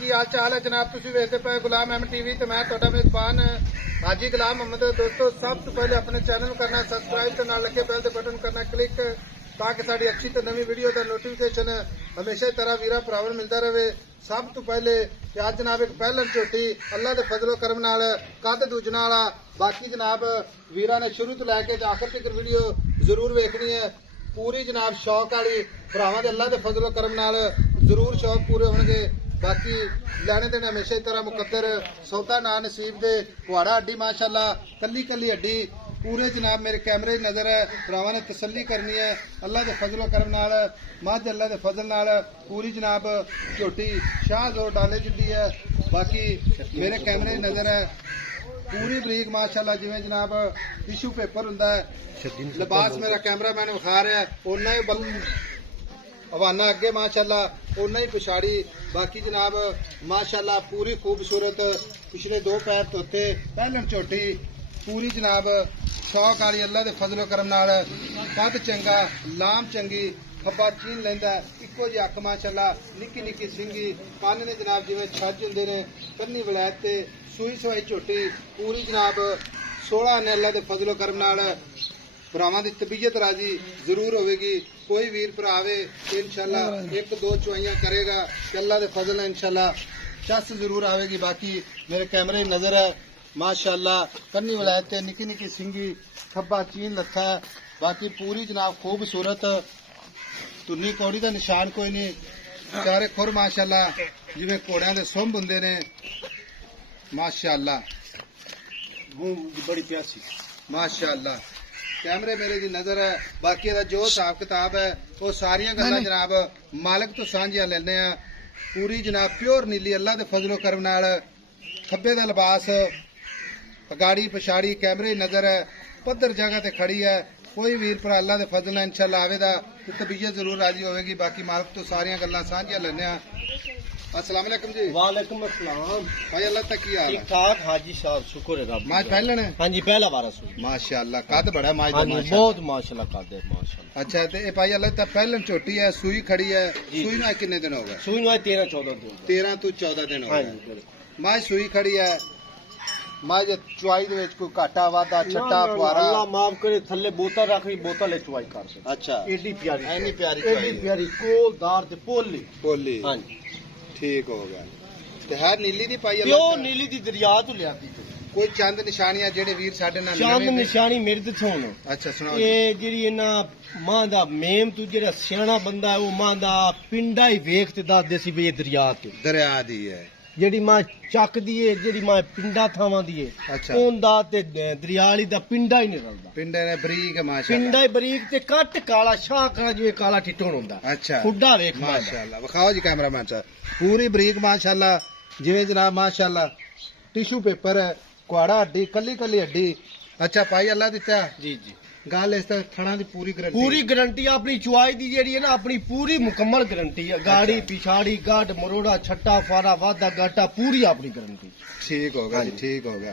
की हाल चाल है जनाब। तुसीं वेखदे पे गुलाम अहमद टीवी ते मैं तुहाडा मेजबान हाजी गुलाम मोहम्मद। दोस्तों सब तो पहले अपने चैनल करना सबसक्राइब ते नाल लगे बेल दे बटन करना क्लिक ताकि साडी अच्छी ते नवी वीडियो दा नोटिफिकेशन हमेशा ही तरह वीरा भरावां मिलता रहे। सब तो पहले आज जनाब एक पहलन झोटी अल्लाह के फजलो करम नाल कद दूजना वाला। बाकी जनाब वीरा ने शुरू तो लैके आखिर तक वीडियो जरूर वेखनी है पूरी जनाब शौक वाली भरावां दे अल्लाह के फजलो करम नाल जरूर शौक पूरे होंगे। बाकी लैने देने हमेशा ही तरह मुकद्दर सौदा ना नसीब दे कुहाड़ा हड्डी माशाअल्लाह कली कली हड्डी पूरे जनाब मेरे कैमरे नजर है। भरावां ने तसल्ली करनी है अल्लाह के फजलो करम नाल मझ अल्लाह के फजल नाल पूरी जनाब झोटी शाह जोर डाले जिड्डी है। बाकी मेरे कैमरे नजर है पूरी बरीक माशाअल्लाह जिवें जनाब टिशू पेपर हुंदा है। लिबास मेरा कैमरा मैन विखा रहा है उन्ना ही हवाना अगे माशाअल्लाह उन्ना ही पिछाड़ी। बाकी जनाब माशाअल्लाह पूरी खूबसूरत पिछले दो पैर धोते पहलन झोटी पूरी जनाब शौक वाली अल्लाह के फजलो करम नाल कद चंगा लाम चंगी खब्बा चीन लैंदा इक्को जी अख माशाअल्लाह निक्की निक्की सिंगी कन्न ने जनाब जिवें छज हुंदे ने कन्नी वलैत ते सूई सवाई झोटी पूरी जनाब 16 ने अल्लाह के फजलो करम नाल भरावां दी तबीयत राजी जरूर होगी। कोई वीर भरा आवे इंशाअल्लाह एक दो चुआइयां करेगा कि अल्लाह के फजल इंशाअल्लाह चस जरूर आवेगी। बाकी मेरे कैमरे नजर है माशाअल्लाह कन्नी वलायत निकी निकी सिंगी खब्बा चीन लथा है। बाकी पूरी जनाब खूबसूरत तुन्नी कौड़ी का निशान कोई नहीं चारे खुर माशाअल्लाह जिवें घोड़ियां दे सुंभ हुंदे ने माशाअल्लाह बड़ी प्यासी माशाअल्लाह कैमरे मेरे दी नजर है। बाकी दा जो हिसाब किताब है वो सारियां गल्लां जनाब मालिक तो सांझियां लैने आ। पूरी जनाब प्योर नीली अल्लाह दे फजलो करम नाल खब्बे दा लिबास अगाड़ी पछाड़ी कैमरे नजर है पद्धर जगह ते खड़ी है। कोई वीर भरा अल्लाह दे फजल नाल इंशाअल्लाह आवेगा तो तबीयत जरूर राजी होगी। बाकी मालिक तो सारियां गल्लां सांझियां लैने आ। अस्सलाम वालेकुम जी। वालेकुम अस्सलाम भाई अल्लाह तक की हाल ठीक ठाक हाजी साहब शुक्र है रब माज पहलन है। हाँ जी पहला बार सुई माशाअल्लाह कद बड़ा माज हाँ जी बहुत माशाल्लाह कद है माशाल्लाह। अच्छा ते ए भाई अल्लाह तक पहलन छोटी है सूई खड़ी है सूई ना कितने दिन हो गए सुई में 13-14 दिन 13 तो 14 दिन हो हाँ गए जी माज सूई खड़ी है। माज चुआई दे विच कोई घाटा वादा छट्टा फुआरा अल्लाह माफ करे थल्ले बोतल रख रही बोतल चुवाई कर दे। अच्छा एडी प्यारी एनी प्यारी एडी प्यारी कोलदार ते पोली बोली हाँ जी ठीक हो गया ते है नीली दी पाई प्यो नीली दी दरिया तो लिया कोई चंद निशानियां जेडे वीर साडे नाल चंद निशानी मेरे ते सुन अच्छा सुनाओ ये जेड़ी इना मां दा मेम तू जेड़ा सियाना बंदा है वो मां दा पिंडा ही वेख ते दस देसी भी ये दरिया ते दरिया दी है जेड़ी मां ਚੱਕ ਦੀ ਏ ਜਿਹੜੀ ਮਾਂ ਪਿੰਡਾ ਥਾਵਾਂ ਦੀ ਏ ਅੱਛਾ ਉਹਦਾ ਤੇ ਦਰਿਆ ਵਾਲੀ ਦਾ ਪਿੰਡਾ ਹੀ ਨਹੀਂ ਰਲਦਾ ਪਿੰਡੇ ਨੇ ਬਰੀਕ ਮਾਸ਼ਾਅੱਲਾ ਪਿੰਡਾ ਹੀ ਬਰੀਕ ਤੇ ਕੱਟ ਕਾਲਾ ਸ਼ਾਹ ਕਾ ਜਿਵੇਂ ਕਾਲਾ ਠਿੱਠੋਣ ਹੁੰਦਾ ਅੱਛਾ ਖੁੱਡਾ ਵੇਖ ਮਾਸ਼ਾਅੱਲਾ ਵਿਖਾਓ ਜੀ ਕੈਮਰਾਮੈਨ ਸਾਹਿਬ ਪੂਰੀ ਬਰੀਕ ਮਾਸ਼ਾਅੱਲਾ ਜਿਵੇਂ ਜਨਾਬ ਮਾਸ਼ਾਅੱਲਾ ਟਿਸ਼ੂ ਪੇਪਰ ਹੈ ਕੁਆੜਾ ਹੱਡੀ ਕੱਲੀ ਕੱਲੀ ਹੱਡੀ। ਅੱਛਾ ਭਾਈ ਅੱਲਾ ਦਿੱਤਾ ਜੀ ਜੀ ਗੱਲ ਇਸ ਤਰ੍ਹਾਂ ਥਣਾ ਦੀ पूरी गारंटी अपनी चुआई दी जेड़ी है ना अपनी पूरी मुकम्मल गारंटी है गाड़ी पिछाड़ी गाड मरोड़ा छट्टा फारा वादा गाटा पूरी अपनी गारंटी। ठीक होगा जी ठीक होगा।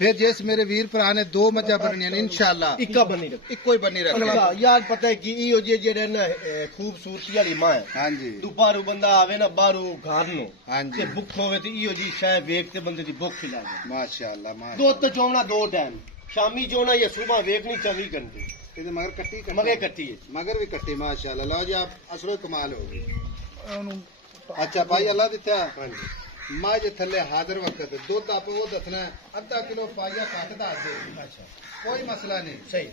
फिर जिस मेरे वीर भरा ने दो मजा बननी है इंशाअल्लाह इक्का बनी रख इको ही बनी रख यार पता है कि इहो जे जेड़े ना खूबसूरती वाली मां है हां जी दुपारू बंदा आवे ना बारू घर नो हां जी ते भुख होवे ते इहो जी शाय वेख ते बंदे दी भुख ही लागे माशाअल्लाह दो तो चौना दो टाइम शामी चौना या सुबह वेखनी 24 घंटे ਇਹਦੇ ਮਗਰ ਕੱਟੀ मगे कट्टी है मगर भी कट्टी माशाअल्लाह लो जी आप असलो कमाल होगी। अच्छा भाई अल्लाह दिता हां जी मां जे थले हाजिर वक्त दुध आप वो दसना आधा किलो पाइया घट दस दे। अच्छा कोई मसला नहीं सही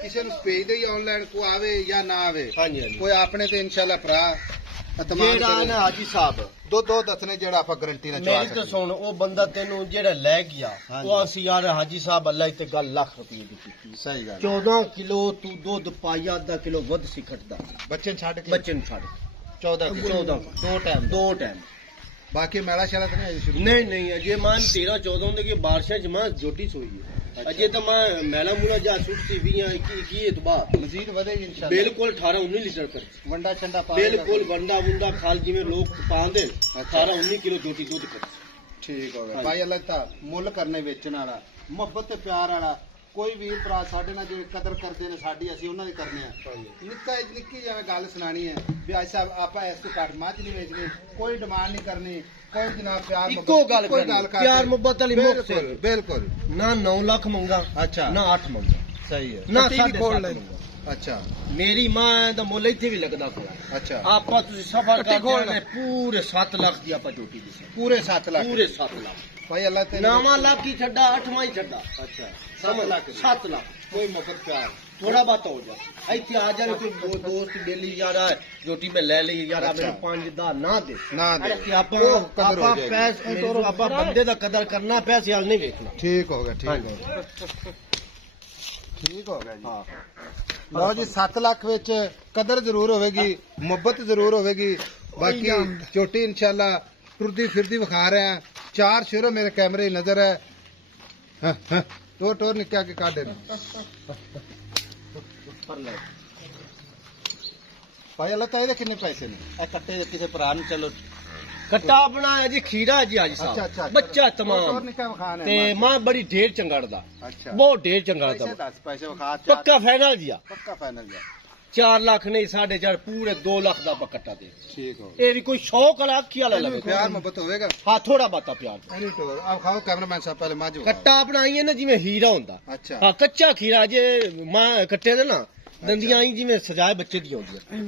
किसी ਨੂੰ ਭੇਜ ਦੇ ਆਨਲਾਈਨ ਕੋ ਆਵੇ ਜਾਂ ਨਾ ਆਵੇ हां जी ਕੋਈ ਆਪਣੇ ਤੇ ਇਨਸ਼ਾਅੱਲਾ ਭਰਾ जेड़ा ना हाजी साहब ਦੋ ਦਸਨੇ ਜਿਹੜਾ ਆਪਾਂ ਗਾਰੰਟੀ ਨਾਲ ਚਵਾ मेरी तो ਸਕਦੇ सुन वो बंदा तेनू जेड़ा लै गया हाँ वो असी यार हाजी साहब अल्लाह ते गल लाख रुपए दी कीती ਸਹੀ ਗੱਲ 14 किलो तू दूध पाया आधा किलो वध सी खटदा ਬੱਚੇ ਛੱਡ ਕੇ बच्चे नु छाड़ 14 ਕਿਲੋ 14 दो टाइम ਬਾਕੀ ਮੈਲਾ ਸ਼ਾਲਾ ਤਾਂ ਨਹੀਂ ਸ਼ੁਰੂ नहीं नहीं अजय मान 13 14 होंदे कि बारिशां च मां जोटी सोई है अजय तो मां मैला मूला जा सुटती 20 21 इतबार ਮਜ਼ੀਦ ਵਧੇਗੀ ਇਨਸ਼ਾਅੱਲਾ बिल्कुल 18 19 लीटर कर ਵੰਡਾ ਛੰਡਾ ਪਾ बिल्कुल वंडा वुंडा खाल जिवें लोग पांदे 18 19 किलो जोटी दूध कर ਠੀਕ ਹੋ ਗਿਆ ਹਾਂਜੀ। ਭਾਈ ਅੱਲਾਹ ਤਾ ਮੁੱਲ ਕਰਨੇ ਵੇਚਣ ਵਾਲਾ ਮੁਹੱਬਤ ਤੇ ਪਿਆਰ ਵਾਲਾ ਕੋਈ ਵੀਰ ਭਰਾ ਸਾਡੇ ਨਾਲ ਜਿਹੜੇ ਕਦਰ ਕਰਦੇ ਨੇ ਸਾਡੀ ਅਸੀਂ ਉਹਨਾਂ ਦੀ ਕਰਨੇ ਆ ਨਿੱਕੀ ਜਿਵੇਂ ਗੱਲ ਸੁਣਾਣੀ ਹੈ ਵੀ ਅੱਜ ਸਾਹਿਬ ਆਪਾਂ ਇਸ ਤੋਂ ਘੱਟ ਮੱਝ ਨਹੀਂ ਵੇਚਣੀ ਕੋਈ ਡਿਮਾਂਡ ਨਹੀਂ ਕਰਨੀ ਕੋਈ ਜਨਾਬ ਪਿਆਰ ਇੱਕੋ ਗੱਲ ਕਰਨੀ ਪਿਆਰ ਮੁਹੱਬਤ ਵਾਲੀ ਮੁੱਕ ਸੇ ਬਿਲਕੁਲ ਨਾ 9 ਲੱਖ ਮੰਗਾ ਅੱਛਾ ਨਾ 8 ਮੰਗਾ ਸਹੀ ਹੈ ਨਾ 7.5 ਮੰਗਾ ਅੱਛਾ ਮੇਰੀ ਮਾਂ ਦਾ ਮੁੱਲ ਇੱਥੇ ਵੀ ਲੱਗਦਾ ਕੋਲ ਅੱਛਾ ਆਪਾਂ ਤੁਸੀਂ ਸਫਰ ਕਰਦੇ ਪੂਰੇ 7 ਲੱਖ ਦੀ ਆਪਾਂ ਝੋਟੀ ਦੀ ਪੂਰੇ 7 ਲੱਖ ਪੂਰੇ 7 ਲੱਖ ਭਾਈ ਅੱਲਾਹ ਤੇ 9 ਲੱਖ ਹੀ ਛੱਡਾ 8ਵਾਂ ਹੀ ਛੱਡਾ ਅੱਛਾ 7 ਲੱਖ 7 ਲੱਖ ਕੋਈ ਮੁਕਤ ਪਿਆਰ थोड़ा बात हो जाए ਇੱਥੇ ਆ ਜਾਣ ਕੋਈ ਦੋਸਤ ਬੇਲੀ ਯਾਰ ਜੋਟੀ ਮੈਂ ਲੈ ਲਈ ਯਾਰ ਆ ਮੈਨੂੰ 5 ਨਾ ਦੇ ਕਿ ਆਪਾਂ ਪੈਸੇ ਆਪਾਂ ਬੰਦੇ ਦਾ ਕਦਰ ਕਰਨਾ ਪੈਸੇ ਹਾਲ ਨਹੀਂ ਵੇਖਣਾ ਠੀਕ ਹੋ ਗਿਆ ਠੀਕ ਹੋ ਗਿਆ ਠੀਕ ਹੋ ਗਿਆ ਜੀ ਹਾਂ ਲਓ ਜੀ 7 ਲੱਖ ਵਿੱਚ ਕਦਰ ਜ਼ਰੂਰ ਹੋਵੇਗੀ ਮੁਹੱਬਤ ਜ਼ਰੂਰ ਹੋਵੇਗੀ ਬਾਕੀ ਚੋਟੀ ਇਨਸ਼ਾਅੱਲਾ ਟੁਰਦੀ ਫਿਰਦੀ ਵਿਖਾ ਰਿਹਾ 4 ਸ਼ੇਰੋ ਮੇਰੇ ਕੈਮਰੇ ਨਜ਼ਰ ਹੈ ਟੋਰ ਨਿੱਕਾ ਕੇ ਕਾਢੇ ਭਾਈ ਅੱਲਾਹ ਤਾਲੇ ਦੇ ਕਿੰਨੇ ਪੈਸੇ ਨੇ ਇਹ ਕੱਟੇ ਦੇ ਕਿਸੇ ਭਰਾ ਨੂੰ ਚਲੋ ਕੱਟਾ ਬਣਾਇਆ ਜੀ ਖੀਰਾ ਜੀ ਅੱਜ ਸਾਹਿਬ ਬੱਚਾ ਤਮਾਮ ਤੇ ਮਾਂ ਬੜੀ ਢੇਰ ਚੰਗੜਦਾ ਅੱਛਾ ਬਹੁਤ ਢੇਰ ਚੰਗੜਦਾ ਪੈਸੇ ਵਿਖਾ ਪੱਕਾ ਫਾਈਨਲ ਜੀ ਆ ਪੱਕਾ ਫਾਈਨਲ ਜੀ 4 ਲੱਖ ਨਹੀਂ 4.5 ਪੂਰੇ 2 ਲੱਖ ਦਾ ਕੱਟਾ ਦੇ ਠੀਕ ਹੋ ਇਹ ਵੀ ਕੋਈ ਸ਼ੌਕ ਵਾਲਾ ਅੱਖੀ ਵਾਲਾ ਲਵੇ ਪਿਆਰ ਮੁਹੱਬਤ ਹੋਵੇਗਾ ਹਾਂ ਥੋੜਾ ਬਾਤਾ ਪਿਆਰ ਅਰੇ ਟੋਰ ਆਪ ਖਾਓ ਕੈਮਰਾਮੈਨ ਸਾਹਿਬ ਪਹਿਲੇ ਮਾਜੋ ਕੱਟਾ ਬਣਾਈਏ ਨਾ ਜਿਵੇਂ ਹੀਰਾ ਹੁੰਦਾ ਅੱਛਾ ਹਾਂ ਕੱਚਾ ਖੀਰਾ ਜੇ ਮਾਂ ਕੱਟੇ ਦੇ ਨਾ ਦੰਦੀਆਂ ਆਈ ਜਿਵੇਂ ਸਜਾਏ ਬੱਚੇ ਦੀ ਆਉਂਦੀਆਂ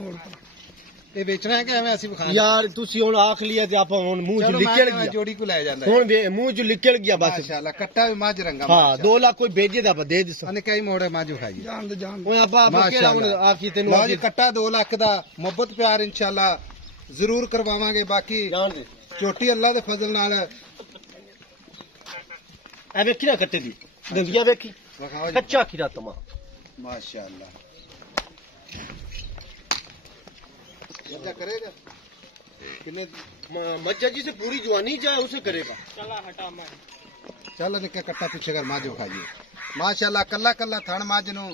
ਇਹ ਵੇਚਣਾ ਹੈ ਕਿ ਐਵੇਂ ਅਸੀਂ ਵਿਖਾਣਾ ਯਾਰ ਤੁਸੀਂ ਹੁਣ ਆਖ ਲਿਆ ਤੇ ਆਪਾਂ ਹੁਣ ਮੂੰਹ ਚ ਨਿਕਲ ਗਿਆ ਜੋੜੀ ਕੋ ਲੈ ਜਾਂਦਾ ਹੁਣ ਮੂੰਹ ਚ ਨਿਕਲ ਗਿਆ ਬਸ ਮਾਸ਼ਾਅੱਲਾ ਕੱਟਾ ਵੀ ਮੱਝ ਰੰਗਾ ਹਾਂ 2 ਲੱਖ ਕੋਈ ਭੇਜੇ ਦਾ ਆਪਾਂ ਦੇ ਦਿਸ ਅਨੇ ਕਈ ਮੋੜੇ ਮੱਝ ਖਾਈ ਜਾਨ ਉਹ ਆਪਾਂ ਕਿਹੜਾ ਹੁਣ ਆਖੀ ਤੈਨੂੰ ਲਓ ਜੀ ਕੱਟਾ 2 ਲੱਖ ਦਾ ਮੁਹੱਬਤ ਪਿਆਰ ਇਨਸ਼ਾਅੱਲਾ ਜ਼ਰੂਰ ਕਰਵਾਵਾਂਗੇ ਬਾਕੀ ਜਾਣ ਦੇ ਚੋਟੀ ਅੱਲਾ ਦੇ ਫਜ਼ਲ ਨਾਲ ਐ ਵੇਖੀ ਨਾ ਕੱਟੇ ਦੀ ਦੰਦੀਆਂ ਵੇਖੀ ਵਿਖਾਓ ਜੀ ਕੱਚਾ ਖੀਰਾ ਤਮਾ ਮਾਸ਼ਾਅੱਲਾ क्या करेगा कितने मज्जा जी से पूरी जवानी जाए उसे करेगा चल निके कट्टा पीछे कर माजो खाइए माशाअल्लाह कल्ला कल्ला थण मज नु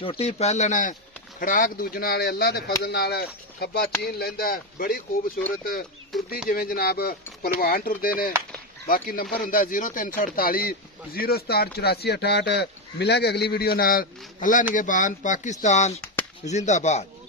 झोटी पहलन है खड़ाक दूजे नाल अल्लाह दे फजल नाल खब्बा चीन लैंदा बड़ी खूबसूरत टुरदी जिवें जनाब पहलवान टुरदे ने बाकी नंबर हुंदा 0348 0678468 मिलांगे अगली वीडियो नाल अल्लाह निगहबान पाकिस्तान जिंदाबाद।